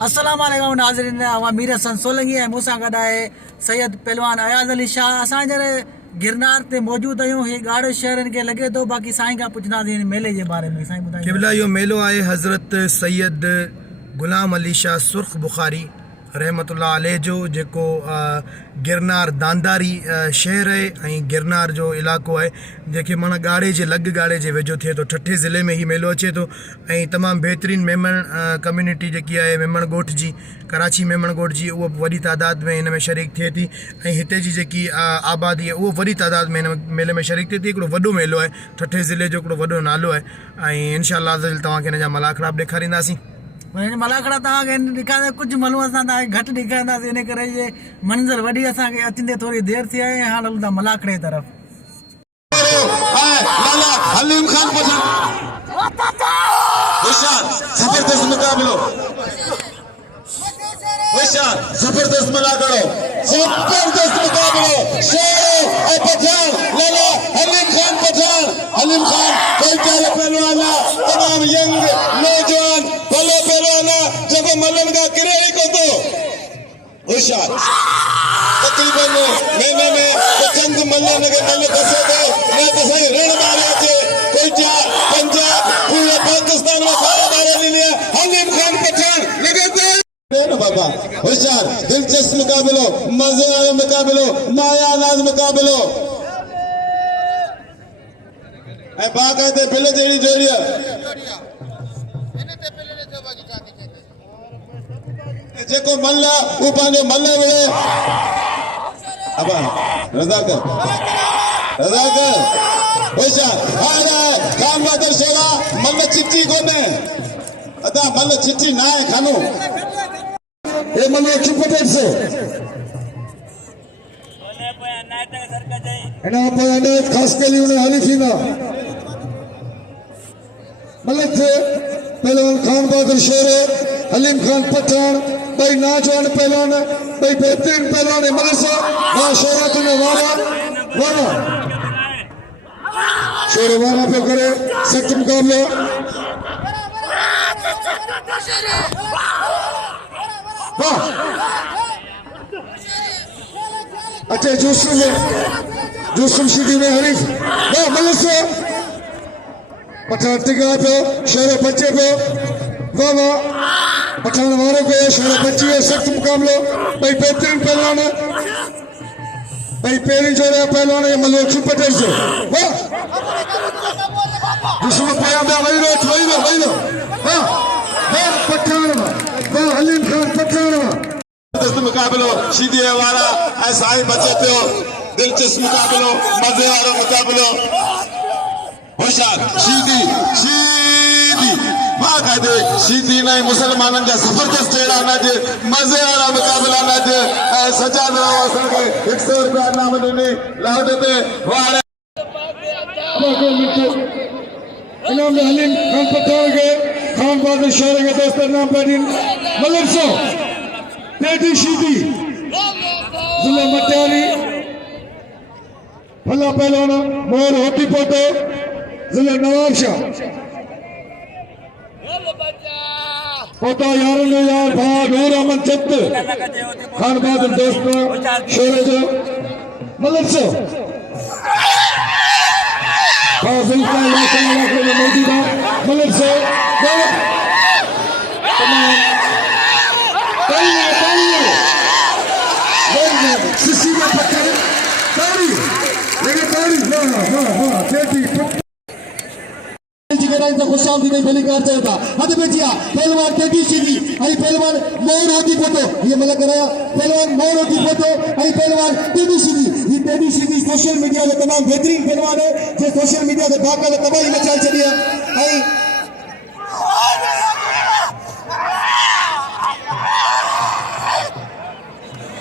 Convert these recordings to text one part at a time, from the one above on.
अस्सलाम वालेकुम नाज़रीन, मीर हसन सोलंगी है मूसा गड है सैयद पहलवान अयाज अली शाह। असां जरे गिरनार ते मौजूद आहियूं। हे ॻाढ़ो शहर इनके लगे तो बाकी साईं का पुछंदासीं हिन मेले जे बारे में। साईं ॿुधाईंदो क़िबला यो मेलो आहे हज़रत सैयद गुलाम अली शाह सुर्ख बुखारी रहमतुल्लाह अलैह जो, जेको गिरनार दांदारी शहर है ऐं गिरनार जो इलाक़ो है, जेके माना ॻाढ़े जे लग ॻाढ़े जे वेझो थिए थो। ठठे ज़िले में ही मेलो अचे थो ऐं तमामु बहितरीनु मेमण कम्यूनिटी जेकी आहे मेमण ॻोठ जी, कराची मेमण ॻोठ जी, उहा वॾी तादाद में हिन में शरीक थिए थी ऐं हिते जी जेकी आबादी आहे उहो वॾी तादाद में हिन मेले में शरीक थिए थी। हिकिड़ो वॾो मेलो आहे, ठठे ज़िले जो हिकिड़ो वॾो नालो आहे ऐं इंशाअल्लाह तव्हांखे हिन जा मलाखड़ा बि ॾेखारींदासीं। मलाखड़ा तव्हांखे ॾेखारे कुझु मालूम असां तव्हांखे घटि ॾेखारींदासीं, इन करे जे मंज़र वॾी असांखे अचंदे थोरी देरि थी आहे। हाणे हलूं था मलाखड़े तरफ़। हलीम खान जबरदस्त मुकाबलो, जबरदस्त मलाखड़ो, जबरदस्त मुकाबलो। शेर और पठान लाला हलीम खान पठान। हलीम खान कोई चाहे पहलवान तमाम यंग नौजवान भलो पहलवान जब मलन का किरेड़ी को तो होशियार तकरीबन महीने में चंद मल्लन के मल्ल फंसे थे। मैं तो सही रण मारे थे कोई पंजाब पूरे पाकिस्तान में सारा मारे ले लिया। हलीम खान पठान लगे थे बाबा होशियार। दिलचस्प मुकाबलो, मजे आया मुकाबलो, नया अंदाज मुकाबलो। बाकायदे बिल जहिड़ी जोड़ी जेको मल्ल वो पंहिंजो मल्ल विड़े। अब रज़ाकर होशियार खान बहादुर शेरा मल्ल चिट्ठी कोन्हे अदा मल्ल चिट्ठी ना है खानो ये मल्ल चुपटे से खास के लिए उन्हें हनीफीना मलिक थे पहलवान खान बहादुर शेर, हलीम खान पठान, भाई नौजवान पहलवान, भाई बेहतरीन पहलवान मदरसा शेरा तुने वारा वारा शेर वारा पे करे सख्त मुकाबला। वाह अच्छे जूसुम सीधी में हरीफ वाह मदरसा पठान टिका पे शेर बच्चे पे वाह वाह पठान वालों को शेर बच्ची है। सख्त मुकाबलो, भाई बेहतरीन पहलवान है, भाई पेरी जोड़े पहलवान है मलोक सुपटे से वाह जिसमें पाया में वही लो वाह वाह पठान वाह हलीम खान पठान वाह मुकाबलो सीधी वाला ऐसा ही बचे थे। दिलचस्प मुकाबलो, मजे वाला मुकाबलो। होशियार सीधी बाकायदे सीधी नहीं मुसलमानन जा जबरदस्त जहिड़ा अनाज मज़े वारा मुकाबला अनाज सजाद असांखे 100 रुपया इनाम ॾिनी लाहौर ते वारे इनाम हलीम खान पठान के खान बहादुर शेर के दोस्त इनाम पैडिन मलिक सो तेजी सीधी जिला मटियारी भला पहलवान मोर होती पोतो जिले नवाब शाह पोता यार ने यार भाई नूर अहमद चंद खान बहादुर दोस्त शेर जो मलिक से फाजिल का इलाके में मौजूद है मलिक से सिसी में पत्थर तारी लेकिन तारी वाह तेजी खुशाल थी पहली कार चाहता हद में जिया पहलवान तेजी सीधी आई पहलवान मोर होती फोटो ये मतलब कराया पहलवान मोर होती फोटो आई पहलवान तेजी सीधी। ये तेजी सीधी सोशल मीडिया के तमाम बेहतरीन पहलवान है जो सोशल मीडिया के भाग का तबाही मचा चली है। आई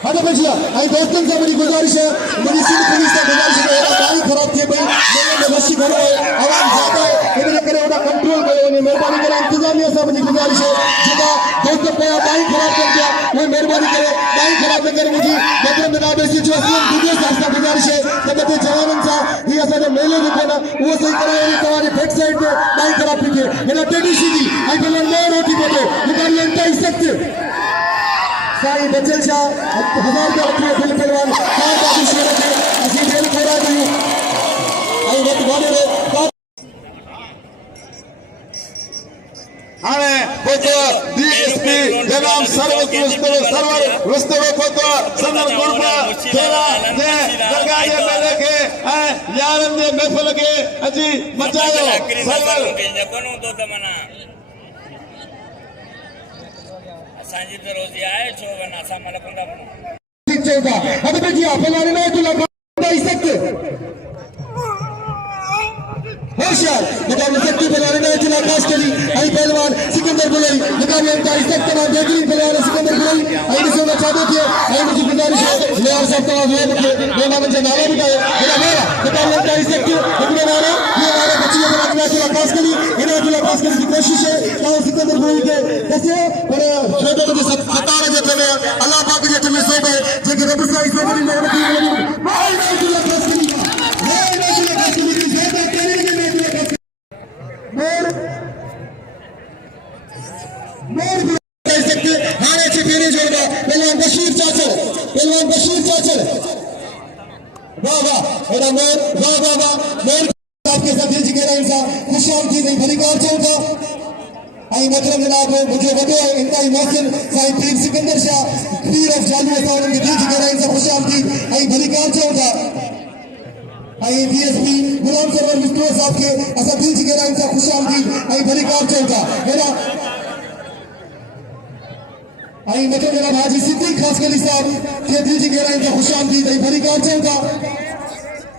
हद में जिया आई दोस्तों से मेरी गुजारिश है, मेरी सिंध पुलिस से गुजारिश है गाड़ी खराब थी भाई मेरे में रस्सी भरो है आवाज ज्यादा है इन्हें करे उड़ा कंट्रोल करो ने मेहरबानी करे इंतजामिया से मुझे गुजारिश है जेका दोस्त पे गाड़ी खराब कर दिया वो मेहरबानी करे गाड़ी खराब न करे मुझे मतलब ना बेसी जो असली वीडियो से गुजारिश है कि बते जवानन सा ये असा मेले जेको न उहो सही करे तव्हांजे बैक साइड ते ॾाई ख़राब थी थिए हिन टेडी सीधी ऐं पहिरियों मोड़ वठी पहुतो मुकाबले इंतहाई सख़्त साईं बचल शाह 1000 रुपया वठी दिल पहलवान कार बाबू शेर खे असीं दिल खोरा कयूं ऐं वटि वाले हाणे पोतो डीएसपी जनाब सरवर रुस्तवे पोतो संदन ग्रुप खेला जे दरगाह जे मेले खे ऐं यारनि जे महफ़िल खे अची मचायो सरवर कोन हूंदो त माना असांजी त रोज़ी आहे छो वञा असां मलकूंदा वञूं ठीक चौथा अब देखिए पहलवान में तो लगा सकते होशियार मुकाबले शक्ति पहलवान ने जिला खास करी आई पहलवान सिकंदर बुलाई मुकाबले का इज्जत तमाम बेहतरीन पहलवान सिकंदर बुलाई आई दिसों चाहते थे आई मुझे गुजारिश है ले और सब तमाम ये मेहमान के नाम बताए मेरा मेरा मुकाबले का इज्जत के अपने वाला ये हमारे बच्चे को अपना जिला खास करी इन्हें जिला खास करने की कोशिश है और सिकंदर बुलाई के जैसे पर छोटे छोटे सतारे जैसे में अल्लाह पाक के जैसे में सो गए जो रब से इस बड़ी मेहनत भाई जिला खास करी पहलवान बशीर चाचर वाह वाह मेरा मोर वाह वाह वाह मोर आपके साथ दिल जिगर इंसान खुशाल थी नहीं भली कार चौथा आई मतलब जनाब मुझे वडो इंतहाई मोहसिन साईं पीर सिकंदर शाह पीर ऑफ जालू असां उनके दिल जिगर इंसान खुशाल थी आई भली कार चौथा आई डीएसपी गुलाम सरवर मिस्टर साहब के असां दिल जिगर इंसान खुशाल थी आई भली कार चौथा मेरा आई मतलब जनाब हाजी सिद्दीक खास कली साहब के दिल जी गहराई का खुश आमदीद आई भली कार चौथा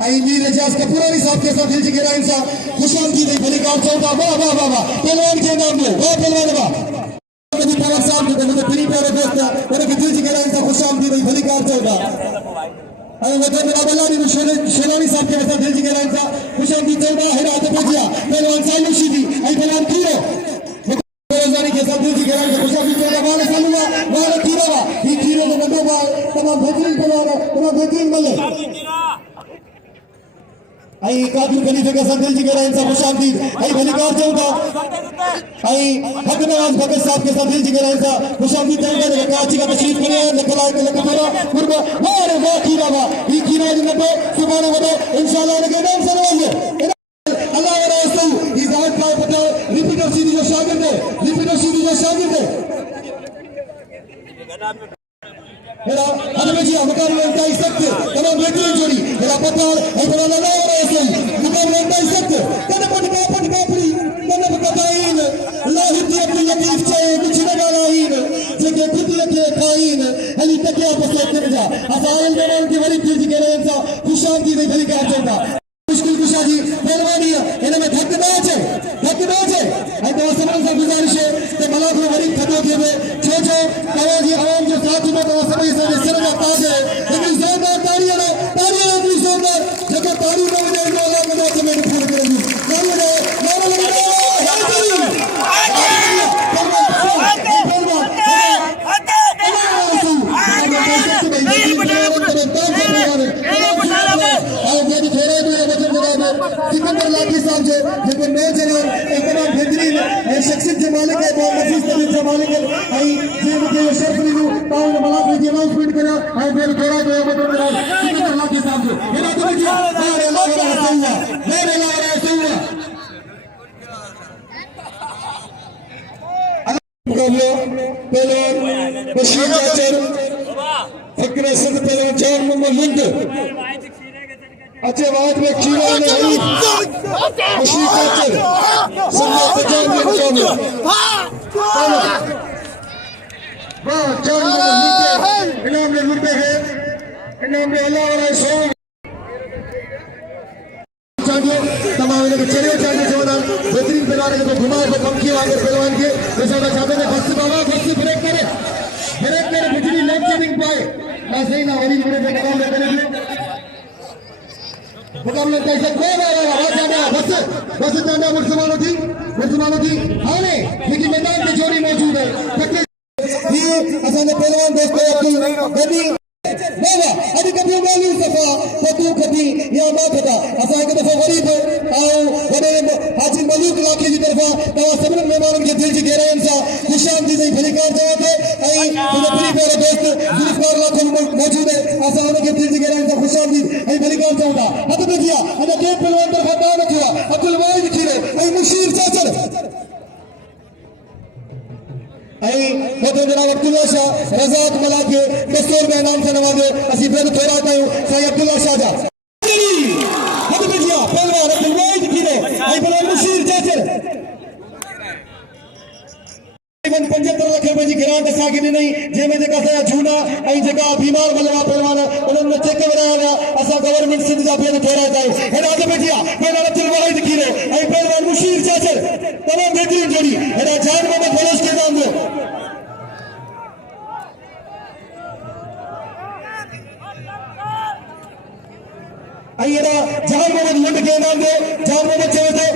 आई मीर एजाज कपूरानी साहब के साथ दिल जी गहराई सा खुश आमदीद आई भली कार चौथा वाह वाह वाह वाह पहलवान के नाम में वाह पहलवान वाह कभी पवन साहब के मुझे प्री प्यारे दोस्त उनके दिल जी गहराई सा खुश आमदीद आई भली कार चौथा आई मतलब जनाब अल्लाह शेलानी साहब के साथ दिल जी गहराई सा खुश आमदीद चौथा हेरा हाथ पहुंचा पहलवान साइलू शीदी आई पहलवान कीरो रोजानी के साथ दिल जी गहराई सा खुश आमदीद चौथा वाले सालूवा वाले कीरोवा ये कीरो तो नंदो भाई तमाम बेहतरीन पहलवान तमाम बेहतरीन मल्ले आई कादिर खलीफे के साथ दिल जी गहराई सा खुश आमदीद आई भली कार चौथा आई हक नवाज भगत साहब के साथ दिल जी गहराई सा खुश आमदीद चौथा ने कराची का तशरीफ करे लखलाए के लखतोरा कुर्बा वारे वाह कीरा वाह ये कीरा जी नबो सुभान वदो इंशाल्लाह ने के नाम से नवाजे अल्लाह व रसूल इस आयत का पता रिपीटर सीधी जो शागिर्द है मेरा हमें जी मुकाबले इंतहाई सख्त तमाम बेहतरीन जोड़ी मेरा पठान और मेरा अल्लाह व रसूल मुकाबले इंतहाई सख्त कने पटका पड़ी कने पताइन ला हिदियत लतीफ चाहे कुछ न गालाइन जेके खुद लखे खाइन अली तकिया पसे जा असाइल में की वरी दिल जी करे इंसान खुशाल की भली कार चौथा मुश्किल कुशा जी पहलवानी इनमें थक न अचे ऐं तव्हां सभिनी सां गुज़ारिश है कि मलाक में वरी थधो थिए छो तव्हांजी आवाम जो साथ में तव्हां सभई असांजे सिर जा ताज आहे हिकिड़ी ज़ोरदार ताड़ी हिकिड़ी ज़ोरदार जेको ताड़ी न वॼाईंदो अलाह कंदो अच में ॾिठो करे ताड़ी सिकंदर लाठी साहब जो जेको नौजवान तमाम बेहतरीन शख्सियत जे मालिक है बहुत नफीस तरीन जे मालिक है आई जे मुझे शर्फ ॾिनो ताऊं मलाक जी अनाउंसमेंट करियो ऐं मेरे थोड़ा जो मतलब सिकंदर लाठी साहब जो हेॾा तो जी मेरे लावरा सौवा पहलवान बशीर चाचर फकर असद पहलवान जान मोहम्मद मुंद अच्छे बात में कीड़ा नहीं बशीर चाचर संजय पठान के मुकाबले वाह जान मोहम्मद इनाम में लुटे हैं इनाम में अल्लाह वाला सौ तमाम इनके चले चाहिए जवान बेहतरीन पहलवान को घुमाए को कम किया आगे पहलवान के जैसा चाहते थे बस बाबा बस ब्रेक करे बिजली लेग चेकिंग पाए ना सही ना वरी पूरे मुकाबले करेंगे मुकाबले कैसे कोई बस जाना मुसलमानों थी हाने लेकिन मैदान में जोड़ी मौजूद है ये असाने पहलवान दोस्तों गदी बाबा अभी कभी वाली दफ़ा पतू खती या ना खता असां हिकु दफ़ो वरी बि वॾे हाजी मलूक इलाइक़े जी तरफ़ां तव्हां सभिनी महिमाननि खे दिलि जी गहराइयुनि सां ख़ुशामदीद ऐं भलीकार चवां थो ऐं मुंहिंजो प्रिय प्यारो दोस्त ज़ुल्फ़िकार लाखो मौजूदु आहे असां हुनखे दिलि जी गहराइयुनि सां ख़ुशामदीद ऐं भलीकार चऊं था हथ में जी आहे अञा कंहिं पहलवान तरफ़ां दान थियो आहे अब्दुल वाहिद खीरो ऐं मुशीर चाचर जनाब अब्दुल्ला शाह रज़ाक मला के दस्तूर में इनाम से नवाजो असी बेद थोड़ा आहियूं साईं अब्दुल्ला शाह जा हद में जिया पहलवान अब्दुल वाहिद खीरो ऐं पहलवान मुशीर चाचर 75 लाख रुपए जी ग्रांट असांखे ॾिनई जंहिंमें जेका असांजा झूना ऐं जेका बीमार मलवा पहलवान उन्हनि में चेक विराया विया असां गवर्नमेंट सिंध जा बेद थोराइता आहियूं हेॾा अॻ में जिया पहलवान अब्दुल वाहिद खीरो ऐं पहलवान मुशीर चाचर तमामु बहितरीन जोड़ी हेॾा जान मोहम्मद फरोज़ खे नाम ॾियो जान मोहम्मद लुंड के नाम दे जान मोहम्मद चवे थे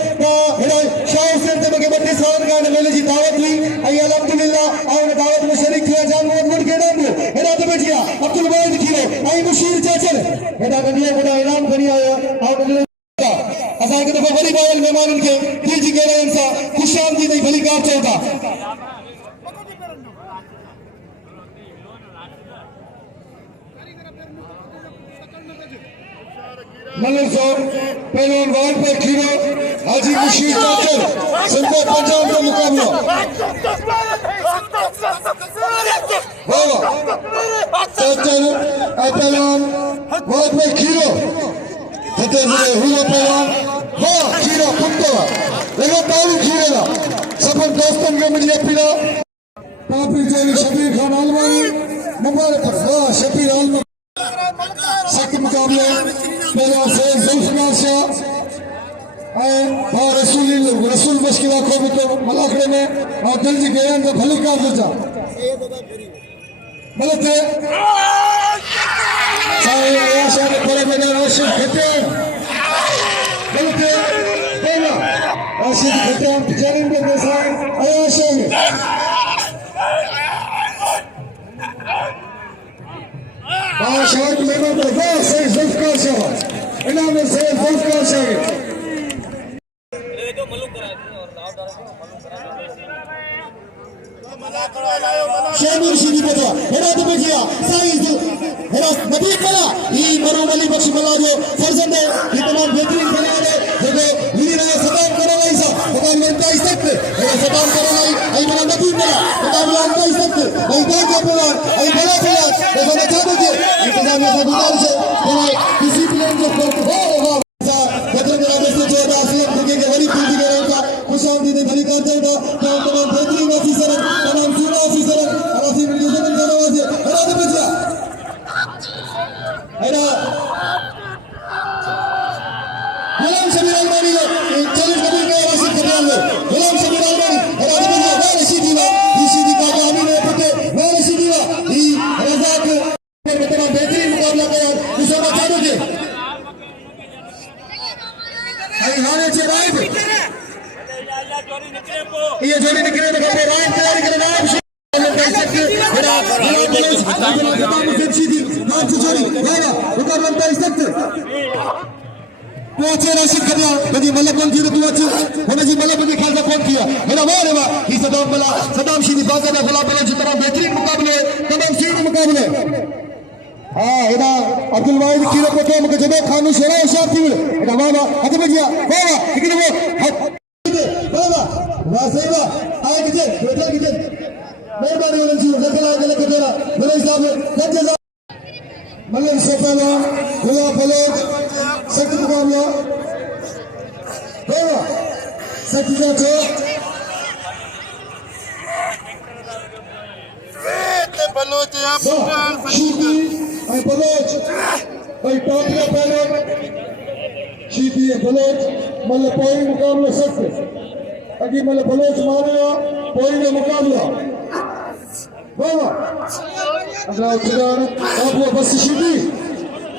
शाह हुसैन ते बगे 32 साल का मेले जी दावत हुई अल्हम्दुलिल्लाह और दावत में शरीक हुआ जान मोहम्मद लुंड के नाम दे हेडा ते बैठिया अब्दुल वाहिद खीरो आई मुशीर चाचर हेडा गंडिया बड़ा इनाम खणी आया और असा एक दफा वरी बावल मेहमानन के दिल जी गहराइयुनि सां ख़ुशामदीद ऐं भलीकार चऊं था मलक साहब पहलवान वार्ड पर खीरो हाजी मुशीर चाचर संता पंजाब का मुकाबला चाचर पहलवान वार्ड पर खीरो हुआ पहलवान वाह खीरो पुंतो लगा ताली खीरे दा सफर दोस्तन के मुझे पीला काफी जेल शबीर खान आलमानी मुबारक वाह शबीर आलमानी सख्त मुकाबले पहलवान सैयद ज़ुल्फ़िकार शाह और रसूल मुश्किला को भी तो मलाखड़े में और दिल जी गहराइयुनि सां भलीकार था गलत है साईं आयाशा के थोड़े में रोशन खटे गलत है पहला आशिक खटे हम जानें के साईं आयाशा में शायद मेरे को सही ज़ुल्फ़िकार शाह इनाम सैयद ज़ुल्फ़िकार शाह शेमूर शीदी पता हेरा तो बेजिया साईं हेरा नबी कला ये मरूम अली बख्श मला जो फर्जंद है ये तमाम बेहतरीन खिलाड़ी है जो वीर है सदाम करो भाई सा तमाम मनता इस तक हेरा सदाम करो भाई आई मना नबी कला तमाम मनता इस तक भाई दाग का पहलवान आई बड़ा पहलवान ऐसा ना चाहते थे इंतजाम में सब गुजारिश है भाई डिसिप्लिन जो हो बदर मेरा दोस्त जो असलम के वरी पीढ़ी के रहेगा खुशामदीद भली कर जाएगा तमाम बेहतरीन ऑफिसर तमाम सूना ऑफिसर अरासी मिलके जमन का नवाज है हेरा तो बचिया हेरा गुलाम शबीर अलमानी को चैलेंज कबूल किया राशिद खटियाल ने गुलाम शबीर अलमानी हेरा तो बचिया वाह रशीदीवा रशीदी का हामी ने पते वाह रशीदीवा ई रज़ाक में तमाम बेहतरीन मुकाबला किया मुसलमान चालू के आई हाने चे राइट ये जोड़ी निकले तो खबर राइट तैयारी करे नाम बड़ा सीधी नाम से जोड़ी वाह उधर बनता इस तक पहुंचे राशिद खदिया कभी मलक बन थी तो तू अच्छे होने जी मलक ने खासा फोन किया मेरा वाह रे वाह ये सदाम शीदी बाकायदा गुलाम बला जी तमाम बेहतरीन मुकाबले तमाम सीधी मुकाबले हाँ हेड़ा अब्दुल वाहिद खीरो को तो मुझे जब खानू शेरा होशियार थी हेड़ा वाह वाह हद में जिया वाह वाह लेकिन वो वाह वाह वाह सही वाह आए किधर बेटा किधर मेहरबानी होनी चाहिए लखला गले के तेरा मेरे हिसाब से लग जा मलक से पहलवान हुआ फलोग सख्त मुकाबला वाह वाह सख्त जांच बलोच शीदी और बलोच भाई टॉपिया पहले शीदी बलोच मतलब पोई मुकाबला सख्त अभी मतलब बलोच मारेगा पोई में मुकाबला बाबा अगर उधर आप वो बस शीदी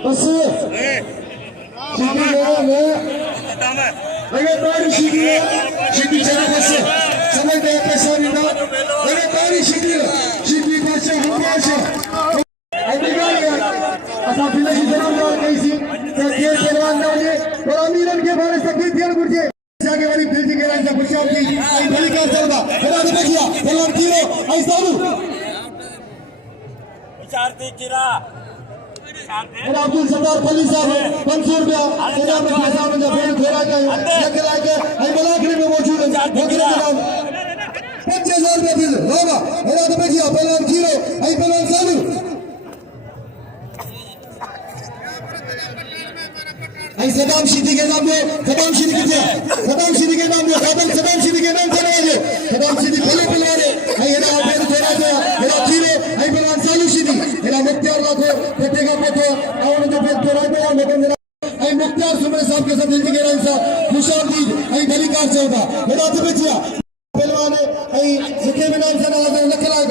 बस शीदी ले अगर तारी शीदी चला बस समझ गए पैसा नहीं ना अगर तारी शीदी असां फिलहाल ज़रूर ॻाल्हि कईसीं त केरु पहलवान न वञे पर अमीरनि खे हाणे सख़्ती थियणु घुरिजे असांखे वरी फिल्जी गेरनि सां पुछां थी ऐं भली कर चवंदा हेॾा त बची आहे पहलवान कीरो ऐं साधू विचारती चिरा हेॾा अब्दुल सत्तार फली साहब 500 रुपया हेॾा में पैसा मुंहिंजा भेण घोरा कयूं लख लाख ऐं बलाखड़े में मौजूद आहिनि 5000 रुपया बिल वाह हेॾा त बची आहे पहलवान कीरो ऐं पहलवान साधू ऐं सदाम शीदी के नाम में सदाम शीदी किथे सदाम शीदी के नाम में सदाम शीदी के नाम से है सदाम शीदी भले पहलवान है हेडा आफेद थोड़ा सा हेडा खीरे ऐं पहलवान सालू शीदी हेडा मुख्तियार लाखो पेटे का पेटो और जो पेट थोड़ा सा लेकिन ऐं मुख्तियार सुमरे साहब के साथ दिल के रंग सा खुशामदीद ऐं भली कार चौदा हेडा तो बचिया पहलवान ऐं मुखे में नाम से नवाज़ लख लाख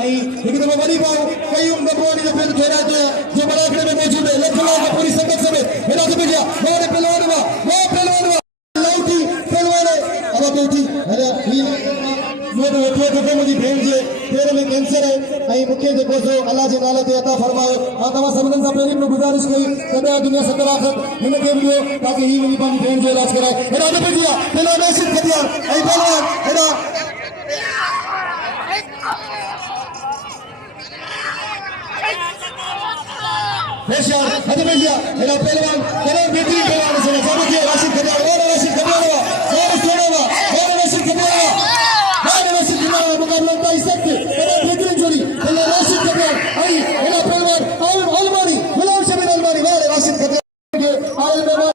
ऐं हिकु दफ़ो वरी भाउ कयूं भगवानी जो पेट थोड़ा सा जो बलाखड़े में मौजूद है लख लाख पूरी संगत समेत हेडा तो बचिया वाह पहलवान लाउटी पहलवान अब कोठी अरे मैं तो वेठो जेको मुंहिंजी भेण जे पेर में कैंसर है ऐं मूंखे जेको सो अल्लाह जे नाले ते अता फरमायो मां तव्हां सभिनीनि सां पहिरीं में गुज़ारिश कई सॼा दुनिया सतर आख़िर हिनखे बि ॾियो ताकी ही मुंहिंजी पंहिंजी भेण जो इलाज कराए हेॾा न बचिया पहलवान नासिर खटियार ऐं पहलवान हेॾा होशियार हद में लिया हेडा पहलवान बेहतरीन पहलवान है सब के राशिद खटियार और राशिद खटियार और सोना और राशिद खटियार मुकाबला का इज्जत के बेहतरीन जोड़ी पहले राशिद खटियार आई हेडा पहलवान और अलमारी गुलाम शबीर अलमारी और राशिद खटियार के आयल मेहमान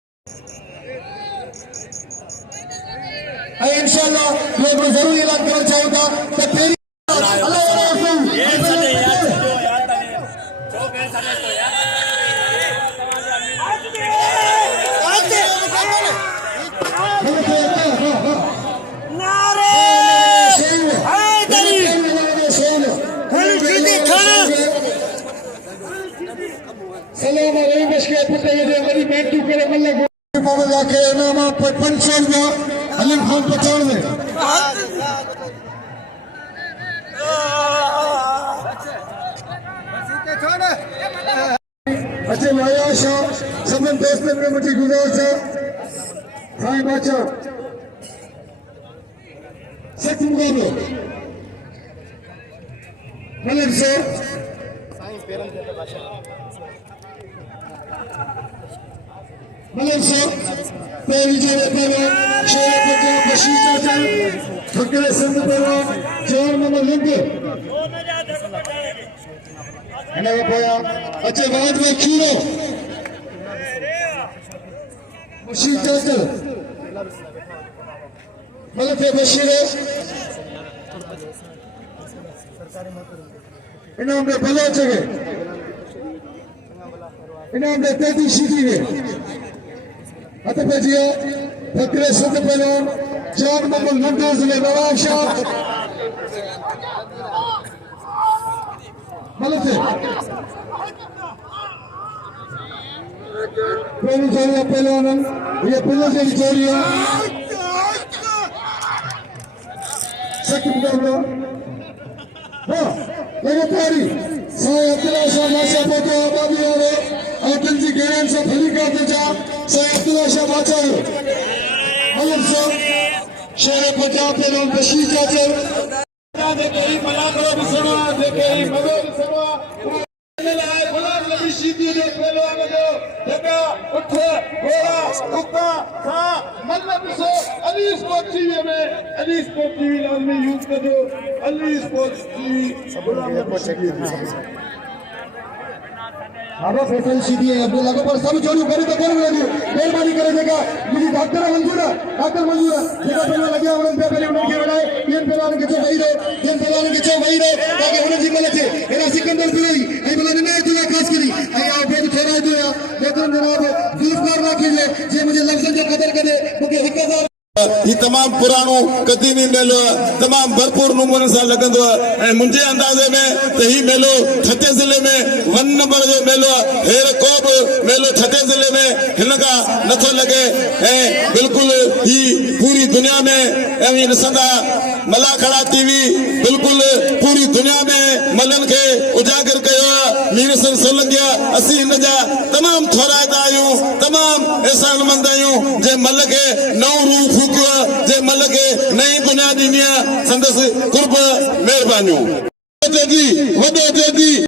आई इंशाल्लाह मैं जरूर ऐलान करना चाहूंगा कि तेरी अल्लाह ये सने यार जो यार तने जो मैं सने तो यार सलाम अलैकुम बशके पुटे जे वरी मेंटू करे मल्ले गोल जाके इनाम 500 रुपया हलीम खान पठान में अच्छे माया शाह सबन दोस्तन में मुझे गुजारिश है साईं बादशाह सख्त मुकाबलो मलिक से मलिक से तेरी जोड़े पहलवान शेर पंजाब बशीर चाचा फकीर सिंध पहलवान जवान मोहम्मद लिंबू है पोया अच्छे बाद में खीरो बशीर चाचा मलिक बशीर इनाम में भला जगह इनाम में 33 शीटी है अत भजिया फकीर सिंध पहलवान जान मोहम्मद नंदू जिले नवाब शाह मलिक पहली जोड़ी पहलवान ये पहले से जोड़ी है सख्त मुकाबला हाँ लगातार साईं अब्दुल्ला शाह बादशाह पोतो आबादी वाले और दिलजी गेरन से भली करते जा साईं अब्दुल्ला शाह बादशाह मलिक साहब शेर पंजाब पहलवान बशीर चाचा देखे ही मलाकरो बिसवा देखे ही मगो बिसवा लाए गुलाम नबी शीदी जो पहलवान जो जगा उठ घोड़ा उक्का खा मतलब सो अली स्पोर्ट टीवी में अली स्पोर्ट टीवी नाम में यूज कर दो अली स्पोर्ट टीवी गुलाम नबी शीदी अब फैसल शीदी है अब्दुल्ला को पर सब जोड़ू करी तो करो लगी मेहरबानी करे देगा मुझे डॉक्टर मंजूर है जेका पहले लगे उन पे पहले उनके बनाए ये पहलवान के जो वही रहे ताकि उन जी मिले थे एरा सिकंदर पिलाई ए बला ने तुला खास करी ए आ बेद खेरा दिया लेकिन जनाब जुल्फकार ना कीजिए जे मुझे लफ्ज़ जो कदर करे मुझे 1000 ये तमाम पुरानो कदीमी मेलो तमाम भरपूर नमूने से लगंदो है मुझे अंदाजे में तो ही मेलो छत्तीस जिले में 1 नंबर जो मेलो हेर को मेलो छत्तीस जिले में हिनका नथो लगे ऐं बिल्कुलु ही पूरी दुनिया में ऐं ॾिसंदा मलाखड़ा टीवी बिल्कुलु पूरी दुनिया में मलन खे उजागर कयो आहे मीर हसन सोलंकी असीं हिन जा तमामु थोराइदा आहियूं तमामु एहसानमंद आहियूं जे मल खे नओं रूह फूकियो आहे जे मल खे नई दुनिया ॾिनी आहे संदसि कुर्ब महिरबानियूं वॾो